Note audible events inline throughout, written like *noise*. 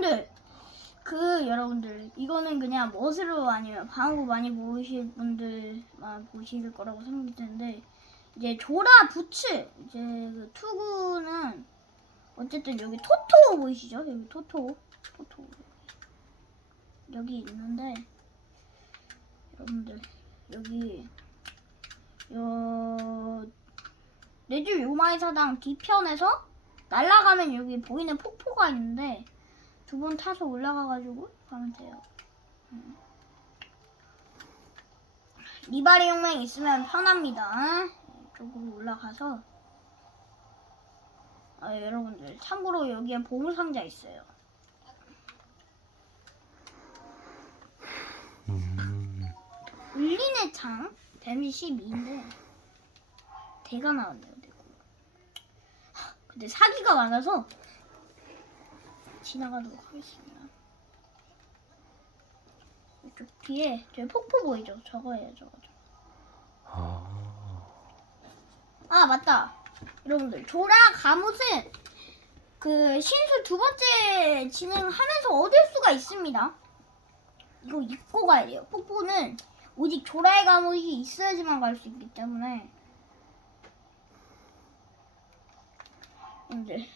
여러분들 그 여러분들 이거는 그냥 멋으로 아니면 방구 많이 보실 분들만 보실 거라고 생각되는데 이제 조라 부츠 이제 그 투구는 어쨌든 여기 토토 보이시죠? 여기 토토 토토 여기 있는데 여러분들 여기 요 내주 요마이 사당 뒤편에서 날아가면 여기 보이는 폭포가 있는데 두 번 타서 올라가가지고 가면 돼요. 음. 리바리 용맹 있으면 편합니다. 이쪽으로 올라가서 아, 여러분들 참고로 여기에 보물 상자 있어요. 음. 울린의 창 데미지 12인데 대가 나왔네요. 하, 근데 사기가 많아서 지나가도록 하겠습니다. 이쪽 뒤에 저 폭포 보이죠? 저거예요, 저거. 저거. 아. 아 맞다, 여러분들 조라 가뭇은 그 신수 두 번째 진행하면서 얻을 수가 있습니다. 이거 입고 가야 돼요. 폭포는 오직 조라의 가뭇이 있어야지만 갈 수 있기 때문에 이제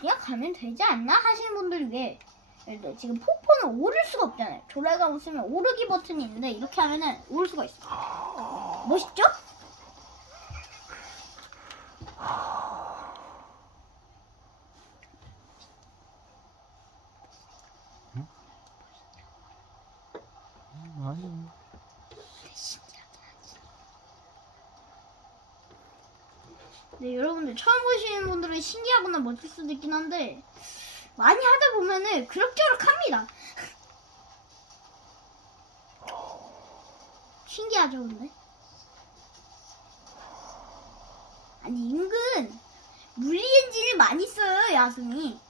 그냥 가면 되지 않나 하시는 분들 위해 근데 지금 폭포는 오를 수가 없잖아요. 가뭇 쓰면 오르기 버튼이 있는데 이렇게 하면은 오를 수가 있어. 멋있죠? 네, 여러분들 처음 보시는 분들은 신기하거나 멋질 수도 있긴 한데 많이 하다 보면은 그럭저럭 합니다. *laughs* 신기하죠, 근데? 아니 은근 물리 엔진을 많이 써요, 야숨이.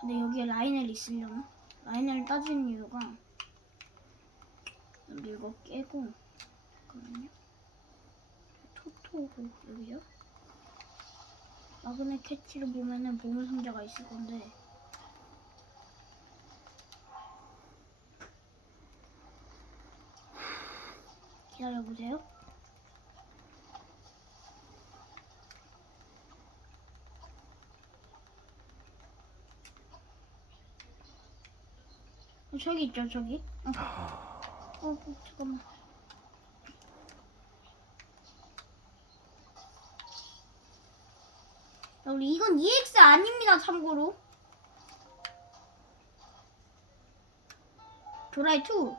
근데 여기에 라인을 있으려나? 라인을 따지는 이유가 여기 이거 깨고 잠깐만요 토토고 여기요? 마그네 캐치를 보면은 보물 상자가 있을 건데 기다려보세요 어, 저기 있죠 저기 어. 어, 어, 잠깐만. 야, 우리 이건 EX 아닙니다, 참고로. 도라이 2.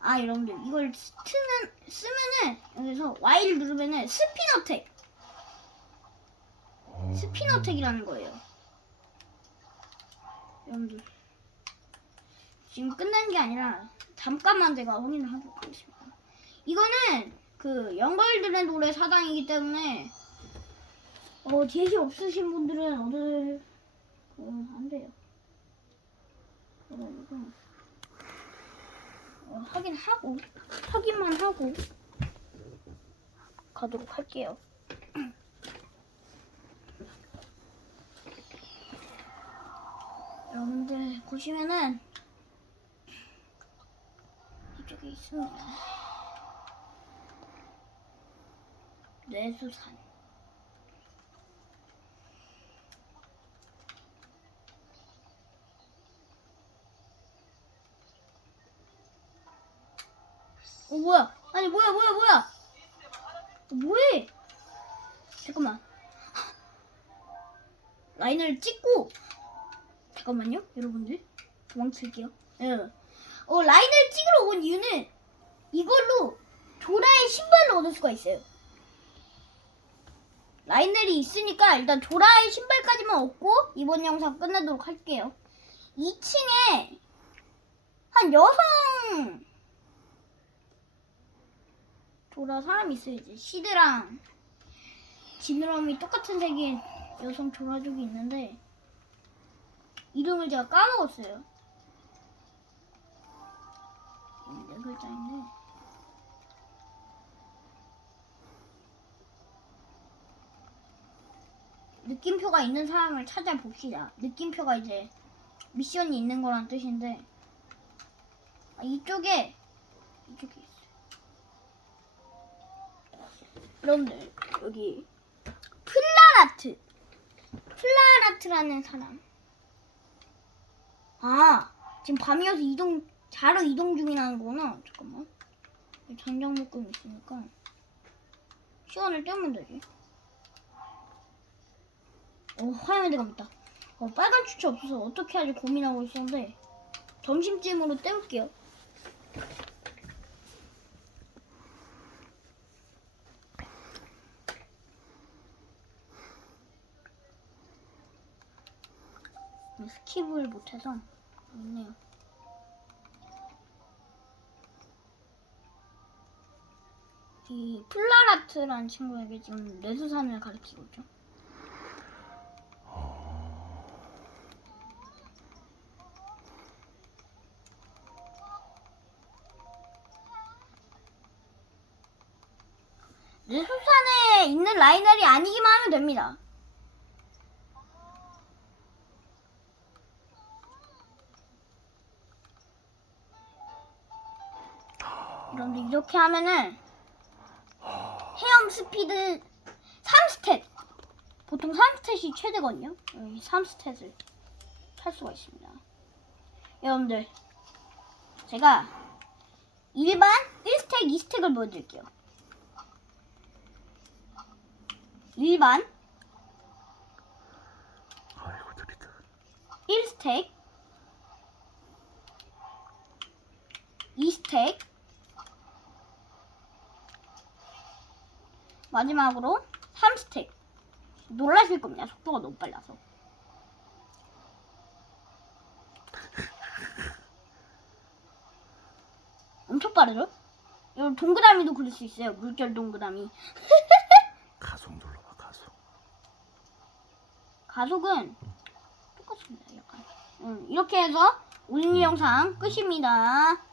아, 여러분들, 이걸 쓰면, 쓰면은, 여기서 Y를 누르면은 스피너텍. 스피너텍이라는 거예요. 여러분들. 지금 끝난 게 아니라, 잠깐만 제가 확인을 하도록 하겠습니다. 이거는 그 영걸들의 노래 사당이기 때문에 어 제시 없으신 분들은 얻을 어, 안 돼요. 그래가지고 어, 확인하고 확인만 하고 가도록 할게요. *clears throat* 여러분들 보시면은 이쪽에 있습니다. 뇌수산. 어 뭐야? 아니 뭐야 뭐야 뭐야? 어, 뭐해? 잠깐만. *laughs* 라인을 찍고 잠깐만요, 여러분들. 도망칠게요. 예. 어 라인을 찍으러 온 이유는 이걸로 조라의 신발을 얻을 수가 있어요. 라인들이 있으니까 일단 조라의 신발까지만 얻고 이번 영상 끝내도록 할게요. 2층에 한 여성 조라 사람이 있어야지. 시드랑 지느러미 똑같은 색의 여성 조라족이 있는데 이름을 제가 까먹었어요. 네 글자인데 느낌표가 있는 사람을 찾아봅시다. 느낌표가 이제 미션이 있는 거란 뜻인데 아, 이쪽에 이쪽에 있어요. 여러분들 여기 플라라트. 플라라트라는 사람. 아 지금 밤이어서 이동 자로 이동 중이라는 거구나. 잠깐만. 장작 묶음 있으니까 시간을 때우면 되지 어 화염의 감다 어, 빨간 추체 없어서 어떻게 하지 고민하고 있었는데 점심쯤으로 때울게요 스킵을 못해서 있네요. 이 플라라트라는 친구에게 지금 뇌수산을 가르치고 있죠. 뇌수산에 있는 라이넬이 아니기만 하면 됩니다. 여러분들 이렇게 하면은 헤엄 스피드 3스탯. 보통 3스탯이 최대거든요. 여기 3스탯을 탈 수가 있습니다. 여러분들 제가 일반 1스택 2스택을 보여드릴게요 일반 아이고 느리다. 1스택. 2스택. 마지막으로 3스택. 놀라실 겁니다. 속도가 너무 빨라서. 엄청 빠르죠? 여러분 동그라미도 그릴 수 있어요. 물결 동그라미 *laughs* 가속 눌러봐 가속. 가속은 똑같습니다. 약간. 음, 이렇게 해서 오늘 영상 끝입니다. 후.